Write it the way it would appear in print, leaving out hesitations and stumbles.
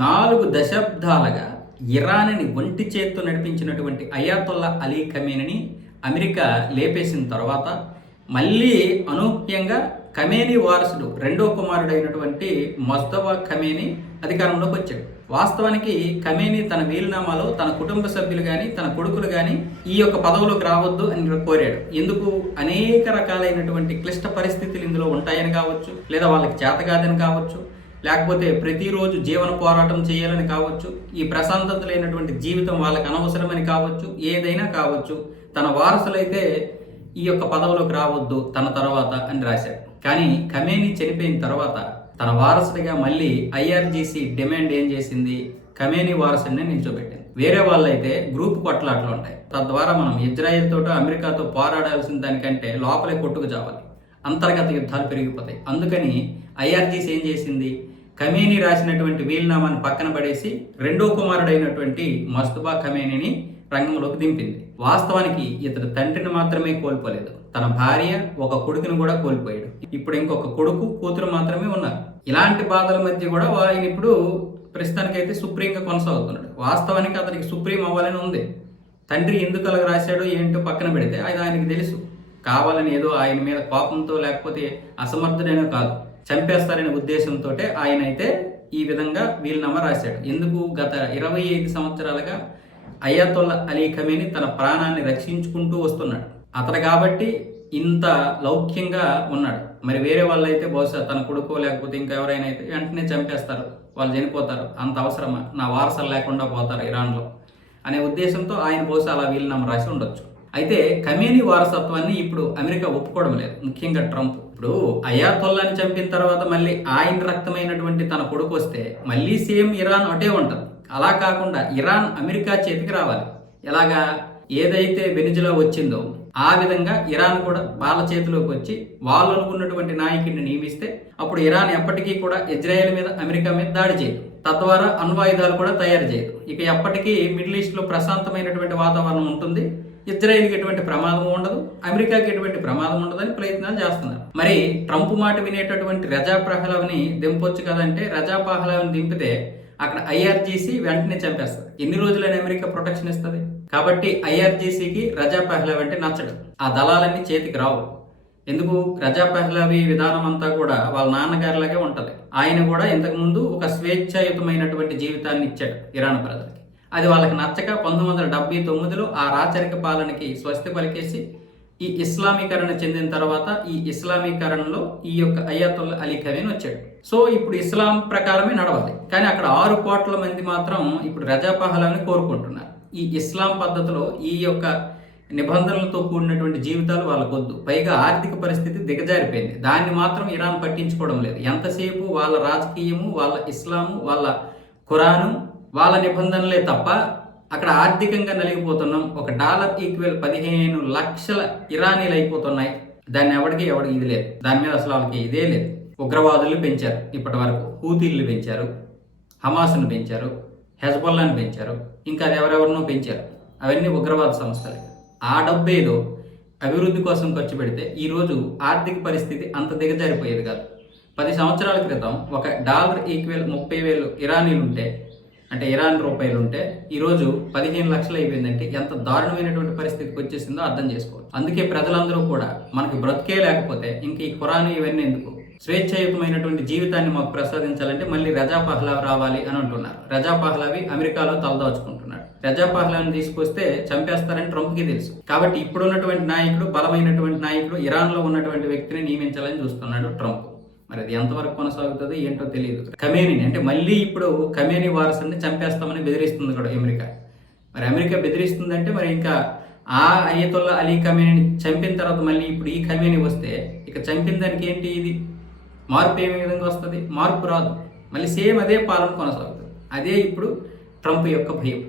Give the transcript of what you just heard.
4 దశాబ్దాలుగా ఇరాన్ని ఒంటి చేత్తో నడిపించినటువంటి అయాతొల్లా అలీ ఖమేనీని అమెరికా లేపేసిన తర్వాత మళ్ళీ అనూహ్యంగా ఖమేనీ వారసుడు రెండో కుమారుడైనటువంటి మొజ్తబా ఖమేనీ అధికారంలోకి వచ్చాడు. వాస్తవానికి ఖమేనీ తన వీలునామాలో తన కుటుంబ సభ్యులు కానీ తన కొడుకులు కానీ ఈ యొక్క పదవులోకి రావద్దు అని కోరాడు. ఎందుకు? అనేక రకాలైనటువంటి క్లిష్ట పరిస్థితులు ఇందులో ఉంటాయని కావచ్చు, లేదా వాళ్ళకి చేతకాదని కావచ్చు, లేకపోతే ప్రతిరోజు జీవన పోరాటం చేయాలని కావచ్చు, ఈ ప్రశాంతత లేనటువంటి జీవితం వాళ్ళకి అనవసరమని కావచ్చు, ఏదైనా కావచ్చు. తన వారసులైతే ఈ యొక్క పదవులోకి రావద్దు తన తర్వాత అని రాశాడు. కానీ ఖమేనీ చనిపోయిన తర్వాత తన వారసుడిగా మళ్ళీ ఐఆర్జీసీ డిమాండ్ ఏం చేసింది? ఖమేనీ వారసుడిని నిల్చోబెట్టింది. వేరే వాళ్ళైతే గ్రూప్ కొట్లాట్లు ఉంటాయి. తద్వారా మనం ఇజ్రాయెల్ తోటో అమెరికాతో పోరాడాల్సిన దానికంటే లోపలే కొట్టుకు చావాలి, అంతర్గత యుద్ధాలు పెరిగిపోతాయి. అందుకని ఐఆర్జీసీ ఏం చేసింది? ఖమేనీ రాసినటువంటి వీలునామాను పక్కన పడేసి రెండో కుమారుడైనటువంటి మొజ్తబా ఖమేనీని రంగంలోకి దింపింది. వాస్తవానికి ఇతడు తండ్రిని మాత్రమే కోల్పోలేదు, తన భార్య, ఒక కొడుకుని కూడా కోల్పోయాడు. ఇప్పుడు ఇంకొక కొడుకు, కూతురు మాత్రమే ఉన్నారు. ఇలాంటి బాధల మధ్య కూడా ఆయన ఇప్పుడు ప్రస్తుతానికైతే సుప్రీంగా కొనసాగుతున్నాడు. వాస్తవానికి అతనికి సుప్రీం అవ్వాలని ఉంది. తండ్రి ఎందుకు అలా రాశాడో ఏంటో పక్కన పెడితే అది ఆయనకి తెలుసు. కావాలని ఏదో ఆయన మీద కోపంతో లేకపోతే అసమర్థుడైనా కాదు, చంపేస్తారనే ఉద్దేశంతో ఆయన అయితే ఈ విధంగా వీలునామా రాశాడు. ఎందుకు? గత 25 సంవత్సరాలుగా అయాతొల్లా అలీ ఖమేనీ తన ప్రాణాన్ని రక్షించుకుంటూ వస్తున్నాడు. అతడు కాబట్టి ఇంత లౌక్యంగా ఉన్నాడు. మరి వేరే వాళ్ళు అయితే బహుశా తన కొడుకో లేకపోతే ఇంకా ఎవరైనా అయితే వెంటనే చంపేస్తారు, వాళ్ళు చనిపోతారు, అంత అవసరమా, నా వారసులు లేకుండా పోతారు ఇరాన్లో అనే ఉద్దేశంతో ఆయన బహుశా అలా వీలునామా రాసి ఉండొచ్చు. అయితే ఖమేనీ వారసత్వాన్ని ఇప్పుడు అమెరికా ఒప్పుకోవడం లేదు, ముఖ్యంగా ట్రంప్. ఇప్పుడు అయాతొల్లాని చంపిన తర్వాత మళ్ళీ ఆయన రక్తమైనటువంటి తన కొడుకు వస్తే మళ్ళీ సేమ్ ఇరాన్ అటే ఉంటుంది. అలా కాకుండా ఇరాన్ అమెరికా చేతికి రావాలి. ఎలాగా? ఏదైతే వెనిజులా వచ్చిందో ఆ విధంగా ఇరాన్ కూడా వాళ్ళ చేతిలోకి వచ్చి వాళ్ళు అనుకున్నటువంటి నాయకుడిని నియమిస్తే అప్పుడు ఇరాన్ ఎప్పటికీ కూడా ఇజ్రాయెల్ మీద, అమెరికా మీద దాడి చేయదు, తద్వారా అణ్వాయుధాలు కూడా తయారు చేయదు. ఇక ఎప్పటికీ మిడిల్ ఈస్ట్లో ప్రశాంతమైనటువంటి వాతావరణం ఉంటుంది. ఇజ్రాయెల్కి ఎటువంటి ప్రమాదం ఉండదు, అమెరికాకి ఎటువంటి ప్రమాదం ఉండదని ప్రయత్నాలు చేస్తున్నారు. మరి ట్రంప్ మాట వినేటటువంటి రజా పహ్లవీని దింపొచ్చు కదంటే, రజా పహ్లవీని దింపితే అక్కడ ఐఆర్జీసీ వెంటనే చంపేస్తుంది. ఎన్ని రోజులని అమెరికా ప్రొటెక్షన్ ఇస్తుంది? కాబట్టి ఐఆర్జీసీకి రజా పహ్లవీ అంటే నచ్చడు. ఆ దళాలన్నీ చేతికి రావు. ఎందుకు? రజా పహ్లవీ విధానం అంతా కూడా వాళ్ళ నాన్నగారిలాగే ఉంటుంది. ఆయన కూడా ఇంతకుముందు ఒక స్వేచ్ఛాయుతమైనటువంటి జీవితాన్ని ఇచ్చాడు ఇరాన్ ప్రజలకి. అది వాళ్ళకి నచ్చక 1979లో ఆ రాచరిక పాలనకి స్వస్తి పలికేసి ఈ ఇస్లామీకరణ చెందిన తర్వాత ఈ ఇస్లామీకరణలో ఈ యొక్క అయాతొల్లా అలీ ఖమేనీ వచ్చాడు. సో ఇప్పుడు ఇస్లాం ప్రకారమే నడవాలి. కానీ అక్కడ 6 కోట్ల మంది మాత్రం ఇప్పుడు రజా పహ్లవీని కోరుకుంటున్నారు. ఈ ఇస్లాం పద్ధతిలో ఈ యొక్క నిబంధనలతో కూడినటువంటి జీవితాలు వాళ్ళకొద్దు. పైగా ఆర్థిక పరిస్థితి దిగజారిపోయింది. దాన్ని మాత్రం ఇరాన్ పట్టించుకోవడం లేదు. ఎంతసేపు వాళ్ళ రాజకీయము, వాళ్ళ ఇస్లాము, వాళ్ళ ఖురాను, వాళ్ళ నిబంధనలే తప్ప అక్కడ ఆర్థికంగా నలిగిపోతున్నాం. ఒక డాలర్ ఈక్వల్ 15 లక్షల ఇరానీలు అయిపోతున్నాయి. దాన్ని ఎవరికి ఇది లేదు. దాని మీద అసలు వాళ్ళకి ఇదే లేదు. ఉగ్రవాదులు పెంచారు, ఇప్పటి వరకు హూతీలు పెంచారు, హమాస్ను పెంచారు, హెజ్బొల్లాని పెంచారు, ఇంకా అది ఎవరెవరినో పెంచారు. అవన్నీ ఉగ్రవాద సంస్థలే. ఆ డబ్బేదో అభివృద్ధి కోసం ఖర్చు పెడితే ఈరోజు ఆర్థిక పరిస్థితి అంత దిగజారిపోయేది కాదు. 10 సంవత్సరాల క్రితం ఒక డాలర్ ఈక్వల్ 30,000 ఇరానీలు ఉంటే, అంటే ఇరాన్ రూపాయలు ఉంటే, ఈరోజు 15 లక్షలు అయిపోయిందంటే ఎంత దారుణమైనటువంటి పరిస్థితికి వచ్చేసిందో అర్థం చేసుకోవచ్చు. అందుకే ప్రజలందరూ కూడా మనకి బ్రతికే లేకపోతే ఇంక ఈ ఖురాన్ ఇవన్నీ ఎందుకు, స్వేచ్ఛాయుతమైనటువంటి జీవితాన్ని మాకు ప్రసాదించాలంటే మళ్ళీ రజా పహ్లవీ రావాలి అని అంటున్నారు. రజా పహ్లవీ అమెరికాలో తలదాచుకుంటున్నాడు. రజా పహ్లవీని తీసుకొస్తే చంపేస్తారని ట్రంప్కి తెలుసు. కాబట్టి ఇప్పుడున్నటువంటి నాయకుడు, బలమైనటువంటి నాయకుడు, ఇరాన్లో ఉన్నటువంటి వ్యక్తిని నియమించాలని చూస్తున్నాడు ట్రంప్. మరి అది ఎంతవరకు కొనసాగుతుంది ఏంటో తెలియదు. ఖమేనీని అంటే మళ్ళీ ఇప్పుడు ఖమేనీ వారసుని చంపేస్తామని బెదిరిస్తుంది కూడా అమెరికా. మరి అమెరికా బెదిరిస్తుందంటే మరి ఇంకా ఆ అయతొల్లా అలీ ఖమేనీని చంపిన తర్వాత మళ్ళీ ఇప్పుడు ఈ ఖమేనీ వస్తే ఇక చంపిన దానికి ఏంటి? ఇది మార్పు ఏ విధంగా వస్తుంది? మార్పు రాదు. మళ్ళీ సేమ్ అదే పాలన కొనసాగుతుంది. అదే ఇప్పుడు ట్రంప్ యొక్క భయం.